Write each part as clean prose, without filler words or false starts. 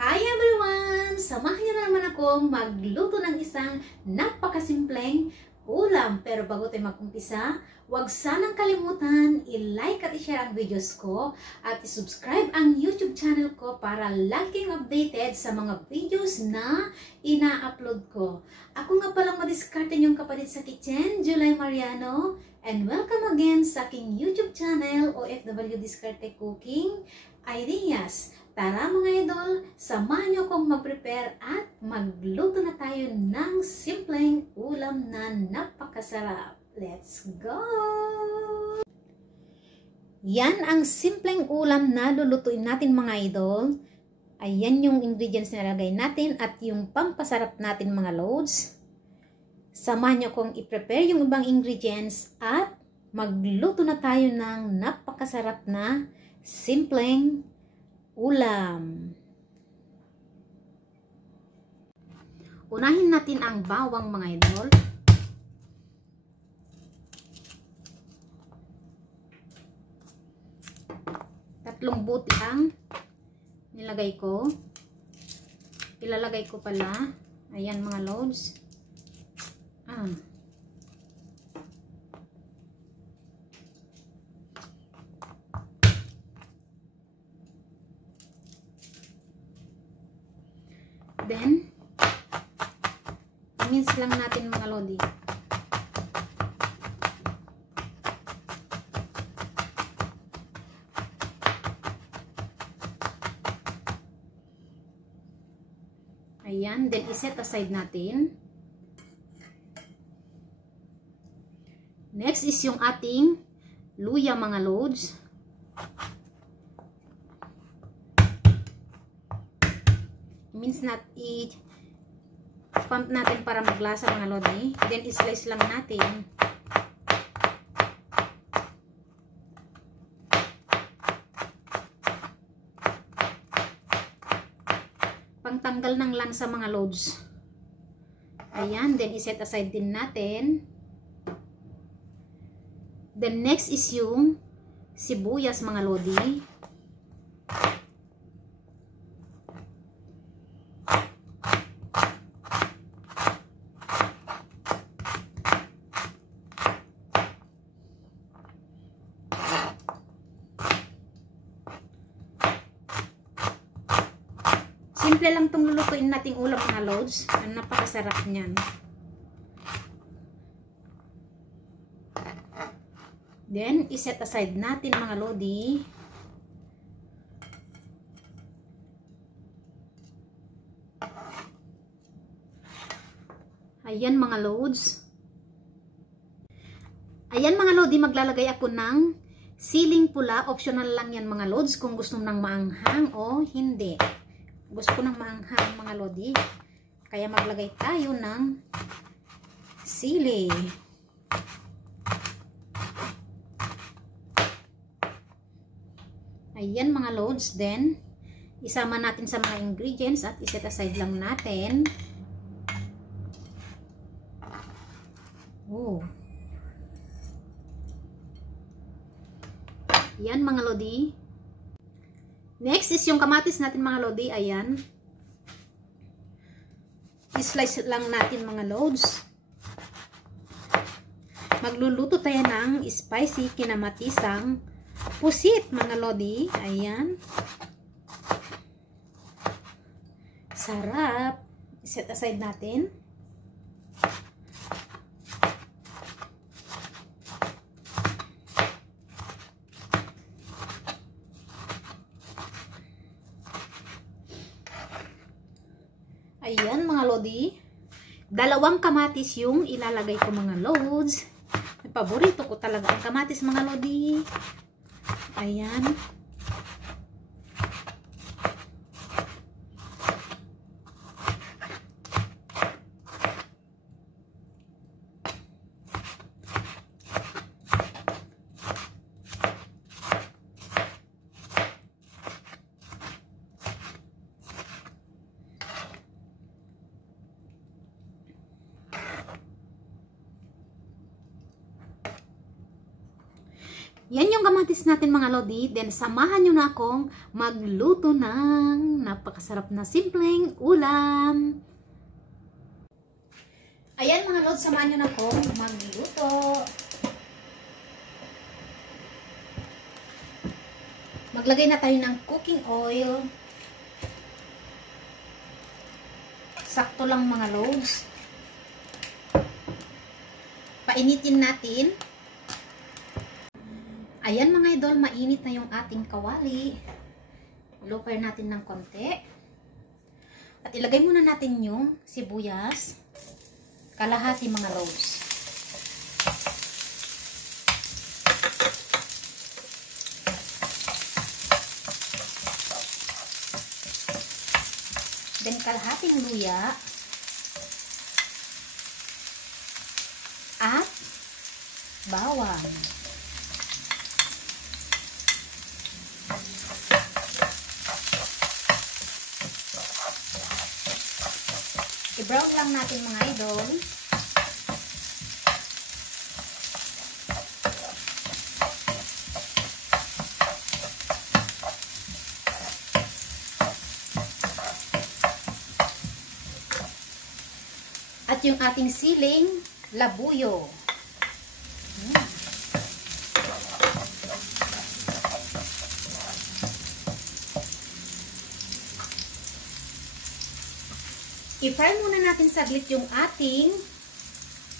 Hi everyone! Samahan niyo na naman ako magluto ng isang napakasimpleng ulam. Pero bago tayo mag-umpisa, huwag sanang kalimutan i-like at i-share ang videos ko at i-subscribe ang YouTube channel ko para laging updated sa mga videos na ina-upload ko. Ako nga palang madiskarte niyong kapatid sa kitchen, July Mariano, and welcome again sa aking YouTube channel, OFW Diskarte Cooking Ideas. Tara mga idol, samahan niyo akong mag-prepare at magluto na tayo ng simpleng ulam na napakasarap. Let's go! Yan ang simpleng ulam na lulutuin natin mga idol. Ayan yung ingredients na nilagay natin at yung pampasarap natin mga loads. Samahan niyo akong i-prepare yung ibang ingredients at magluto na tayo ng napakasarap na simpleng ulam. Unahin natin ang bawang mga idol. Tatlong buti ang nilagay ko. Ilalagay ko pala. Ayan mga loads. Then, mince lang natin mga lodi. Ayan, then iset aside natin. Next is yung ating luya mga loads. Means not i-pump natin para maglasa mga lodi. Then i-slice lang natin. Pangtanggal ng lansa mga loads. Ayan, then i-set aside din natin. Then next is yung sibuyas mga lodi. Simple lang itong lulutuin nating ulam mga loads. Napakasarap niyan. Then, iset aside natin mga lodi. Ayan mga loads. Ayan mga lodi, maglalagay ako ng siling pula. Optional lang yan mga loads kung gusto nang maanghang o hindi. Gusto ko ng maanghang mga lodi. Kaya maglagay tayo ng sili. Ayan mga loads. Then, isama natin sa mga ingredients at iset aside lang natin. Oh. Ayan mga lodi. Next is yung kamatis natin mga lodi. Ayan. I-slice lang natin mga loads. Magluluto tayo ng spicy kinamatisang pusit mga lodi. Ayan. Sarap. I-set aside natin. Ayan mga lodi. Dalawang kamatis yung ilalagay ko mga loads. Paborito ko talaga ang kamatis mga lodi. Ayan. Yan yung kamatis natin mga lodi. Then samahan nyo na akong magluto ng napakasarap na simpleng ulam. Ayan mga lodi, samahan nyo na akong magluto. Maglagay na tayo ng cooking oil. Sakto lang mga lods. Painitin natin. Ayan mga idol, mainit na yung ating kawali. Low fire natin ng konti. At ilagay muna natin yung sibuyas. Kalahati mga loaves. Then kalahating luya. At bawang. I-brown lang natin mga idol. At yung ating siling labuyo. I-fry muna natin saglit yung ating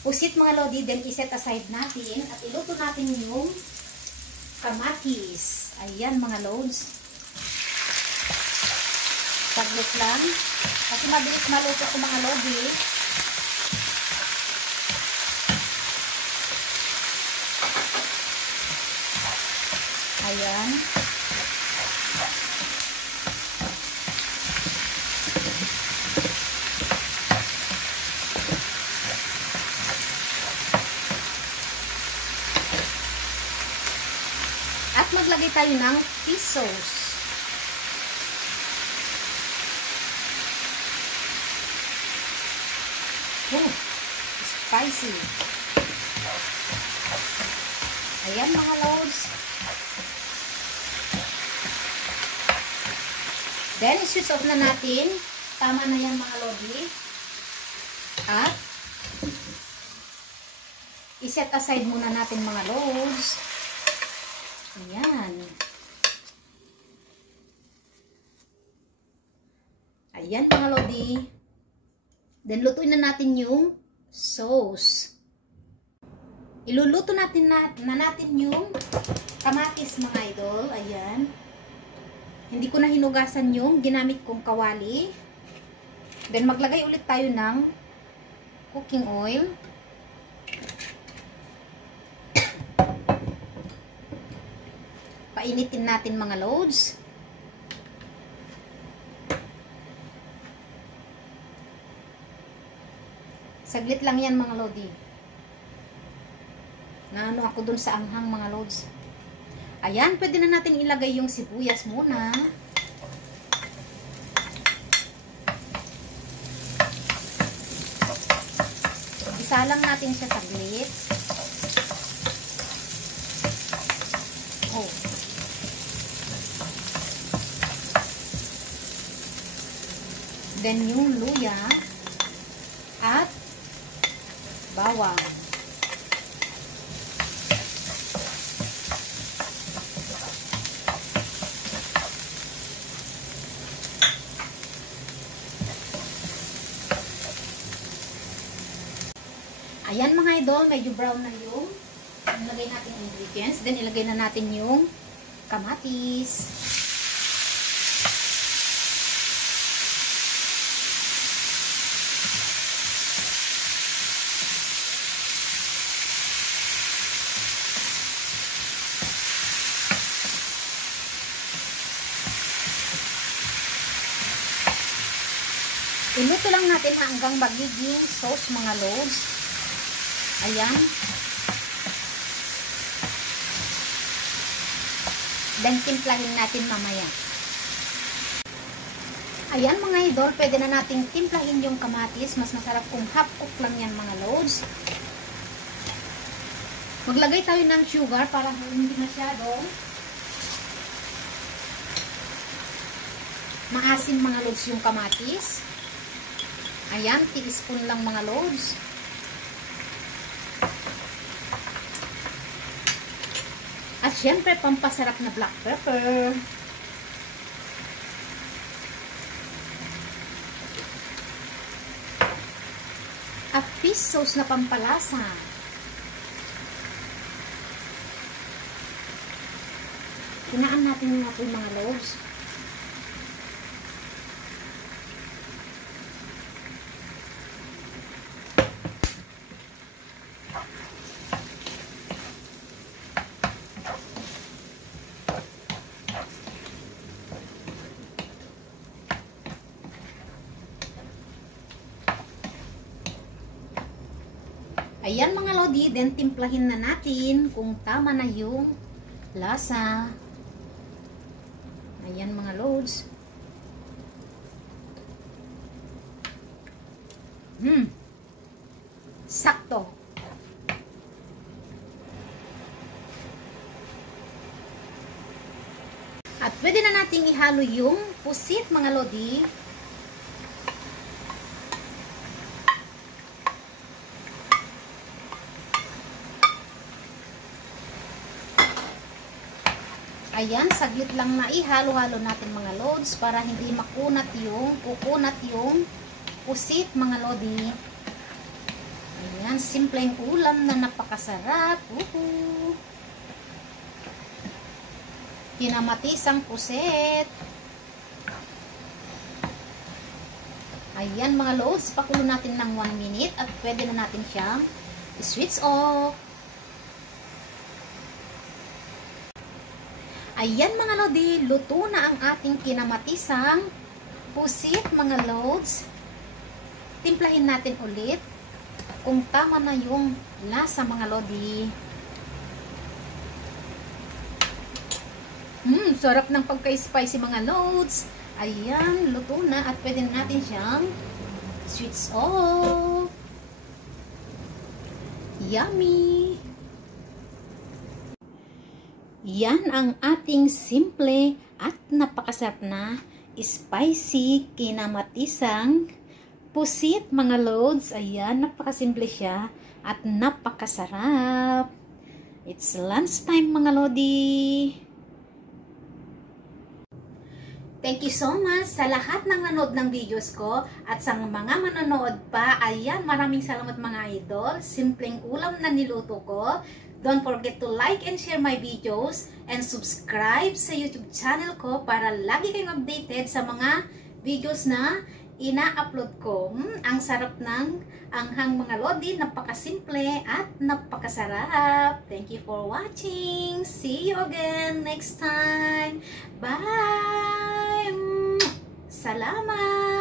pusit mga lodi, then iset aside natin at iluto natin yung kamatis. Ayan mga lods. Saglit lang. Kasi mabilis maluto ko mga lodi. Ayan. At maglagay tayo ng fish sauce. Spicy. Ayan mga lods. Then, switch off na natin. Tama na yan mga lodi. At iset aside muna natin mga lods. Ayan. Ayan mga lodi. Then, lutuin na natin yung sauce. Iluluto natin na natin yung kamatis mga idol. Ayan. Hindi ko na hinugasan yung ginamit kong kawali. Then, maglagay ulit tayo ng cooking oil. Painitin natin mga loads. Saglit lang yan mga lodi. Naano ako dun sa anghang mga loads. Ayan, pwede na natin ilagay yung sibuyas muna. Isa lang natin siya saglit. Oh. Then yung luya at bawang. Ayan mga idol, medyo brown na yung ilagay natin yung ingredients. Then ilagay na natin yung kamatis. Iluto lang natin hanggang magiging sauce mga loads. Ayan. Then, timplahin natin mamaya. Ayan mga idol, pwede na nating timplahin yung kamatis. Mas masarap kung half cook lang yan mga loads. Maglagay tayo ng sugar para hindi masyadong maasim mga lods yung kamatis. Ayan, teaspoon lang mga lods. At syempre, pampasarap na black pepper. At fish sauce na pampalasa. Inaan natin nga po mga loaves. Ayan mga lodi, then timplahin na natin kung tama na yung lasa. Ayan mga loads. Sakto. At pwede na nating ihalo yung pusit mga lodi. Ayan, saglit lang na ihalo-halo natin mga lods para hindi kukunat yung pusit mga lodi. Ayan, simpleng ulam na napakasarap. Kinamatisang pusit. Ayan mga lods, pakulo natin ng 1 minute at pwede na natin siyang i-switch off. Ayan mga lodi, luto na ang ating kinamatisang pusit mga lods. Timplahin natin ulit kung tama na yung lasa mga lodi. Sarap ng pagka-spicy mga lods. Ayan, luto na at pwede natin siyang switch off. Yummy! Yan ang ating simple at napakasarap na spicy kinamatisang pusit mga loads. Ayan, napakasimple siya at napakasarap. It's lunchtime mga lodi. Thank you so much sa lahat ng nanood ng videos ko at sa mga manonood pa. Ayan, maraming salamat mga idol. Simpleng ulam na niluto ko. Don't forget to like and share my videos and subscribe sa YouTube channel ko para lagi kayong updated sa mga videos na ina-upload ko. Ang sarap ng anghang mga lodi, napakasimple at napakasarap. Thank you for watching. See you again next time. Bye! Salamat!